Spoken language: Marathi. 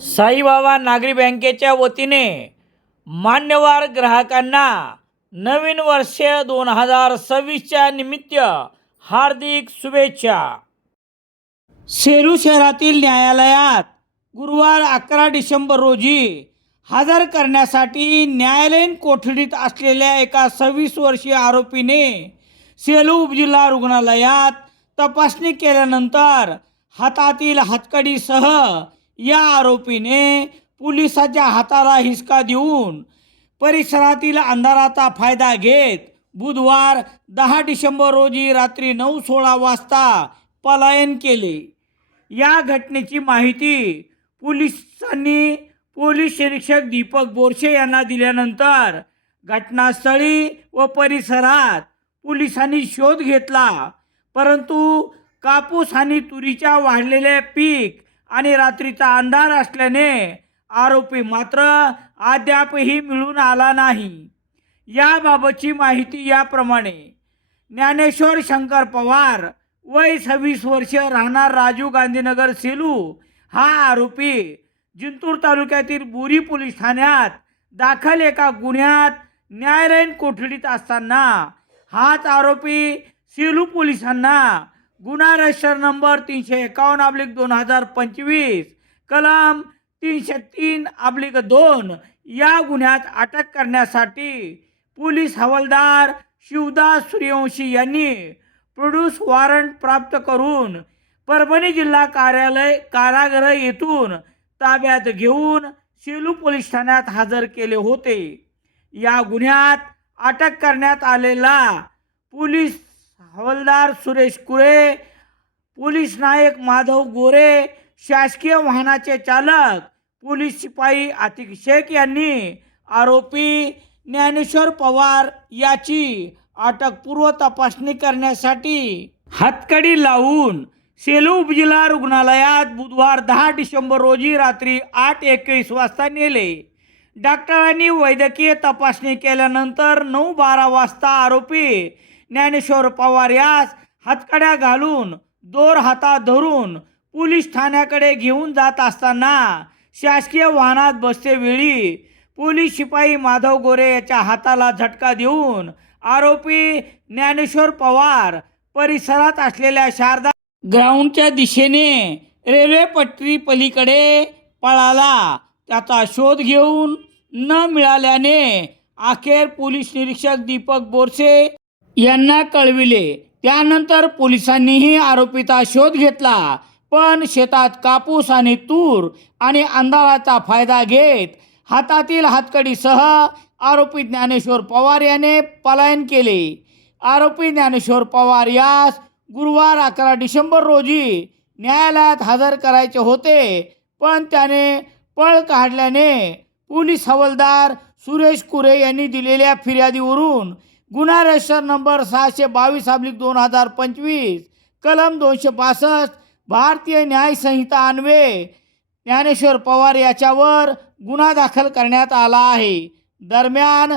साईबाबा नागरी बँकेच्या वतीने मान्यवर ग्राहकांना नवीन वर्ष 2026च्या निमित्त हार्दिक शुभेच्छा। सेलू शहरातील न्यायालयात गुरुवार 11 डिसेंबर रोजी हजर करण्यासाठी न्यायालयीन कोठडीत असलेल्या एका 26 वर्षीय आरोपीने सेलू उपजिल्हा रुग्णालयात तपासणी केल्यानंतर हातातील हातकडीसह या आरोपीने पोलिसाच्या हाताला हिसका देऊन परिसरातील अंधाराचा फायदा घेत बुधवार 10 डिसेंबर रोजी रात्री 9:16 वाजता पलायन केले। या घटनेची माहिती पोलिसांनी पोलीस निरीक्षक दीपक बोरसे यांना दिल्यानंतर घटनास्थळी व परिसरात पोलिसांनी शोध घेतला, परंतु कापूस आणि तुरीच्या वाढलेले पीक आणि रात्रीचा अंधार असल्याने आरोपी मात्र अद्यापही मिळून आला नाही। याबाबतची माहिती याप्रमाणे: ज्ञानेश्वर शंकर पवार, वय 26 वर्ष, राहणार राजीव गांधीनगर सेलू, हा आरोपी जिंतूर तालुक्यातील बोरी पोलीस ठाण्यात दाखल एका गुन्ह्यात न्यायालयीन कोठडीत असताना हाच आरोपी सेलू पोलिसांना गुन्हा रजिस्टर नंबर 351/2025 कलम 303/2 या गुन्ह्यात अटक करण्यासाठी पोलीस हवालदार शिवदास सूर्यवंशी यांनी प्रोड्यूस वॉरंट प्राप्त करून परभणी जिल्हा कारागृह येथून ताब्यात घेऊन सेलू पोलीस ठाण्यात हजर केले होते। या गुन्ह्यात अटक करण्यात आलेला पोलीस हवालदार सुरेश कुरे, पोलीस नायक माधव गोरे, शासकीय वाहनाचे चालक पोलीस शिपाई आतिक शेख यांनी आरोपी ज्ञानेश्वर पवार याची अटकपूर्व तपासणी करण्यासाठी हातकडी लावून सेलू उपजिल्हा रुग्णालयात बुधवार 10 डिसेंबर रोजी रात्री 8:21 वाजता नेले। डॉक्टरांनी वैद्यकीय तपासणी केल्यानंतर 9:12 वाजता आरोपी ज्ञानेश्वर पवार यास हातकड्या घालून दोर हातात धरून पोलीस ठाण्याकडे घेऊन जात असताना शासकीय वाहनात बसतेवेळी पोलीस शिपाई माधव गोरे याच्या हाताला झटका देऊन आरोपी ज्ञानेश्वर पवार परिसरात असलेल्या शारदा ग्राउंडच्या दिशेने रेल्वे पटरी पलीकडे पळाला। त्याचा शोध घेऊन न मिळाल्याने अखेर पोलीस निरीक्षक दीपक बोरसे यांना कळविले। त्यानंतर पोलिसांनीही आरोपीचा शोध घेतला, पण शेतात कापूस आणि तूर आणि अंधाराचा फायदा घेत हातातील हातकडीसह आरोपी ज्ञानेश्वर पवार याने पलायन केले। आरोपी ज्ञानेश्वर पवार यास गुरुवार 11 डिसेंबर रोजी न्यायालयात हजर करायचे होते, पण त्याने पळ काढल्याने पोलीस हवालदार सुरेश कुरे यांनी दिलेल्या फिर्यादीवरून गुन्हा रजिस्टर नंबर 622/2025 कलम 265 भारतीय न्याय संहिता अन्वये ज्ञानेश्वर पवार याच्यावर गुन्हा दाखल करण्यात आला आहे। दरम्यान